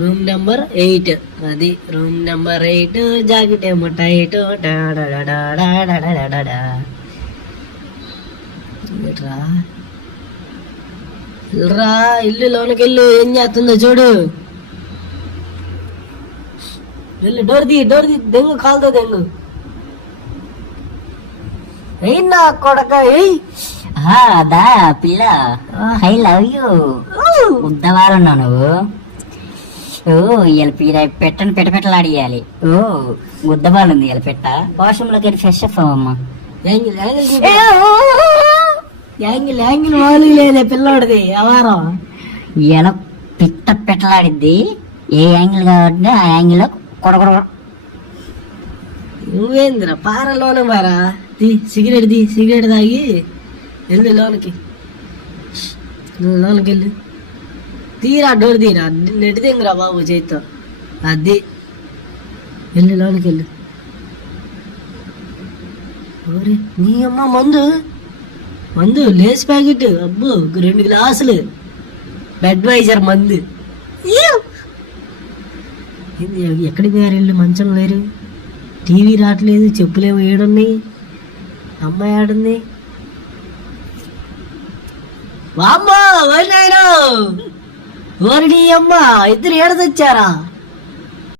Room number 8. అది room number 8. Jacket ఏమో tight. రా ఇల్లు లోనికి వెళ్ళు, ఏం చేస్తుందో చూడు. వెళ్ళు, డోర్ ది దెంగు, కాలుతో దెంగు. అయినా కొడక అదా పిల్ల, ఐ లవ్ యూ. ఉద్దవారున్నావు నువ్వు. ఇలా పెట్టని పెట్టలాడియాలి. గుద్దబాలు ఉంది ఇలా పెట్ట. వాష్రూమ్లోకి వెళ్ళి ఫ్రెష్ అవ్వమ్మా. యాంగిల్ వాళ్ళు లేదే పిల్లోడిది అవారం. ఇలా పెట్టలాడిద్ది. ఏ యాంగిల్ కాబట్టి ఆ యాంగిల్ కొడకొడ. నువ్వేంద్ర పారలోనే మారా. సిగరెట్ తాగి వెళ్ళు లోనికి వెళ్ళు. తీరా డోర్ తీరా, నెట్ దింగరా బాబు చేతితో. అది వెళ్ళు లోనికి వెళ్ళు. నీ అమ్మ మందు లేస్ ప్యాకెట్. అబ్బో 2 గ్లాసులు బెడ్వైజర్ మందు. ఎక్కడికి పోయారు ఇల్లు? మంచం లేరు, టీవీ రావట్లేదు, చెప్పులేమో ఏడున్నాయి, అమ్మాయి ఆడుంది. వామ్మో ఓరి అమ్మ, ఇద్దరు ఏడదొచ్చారా?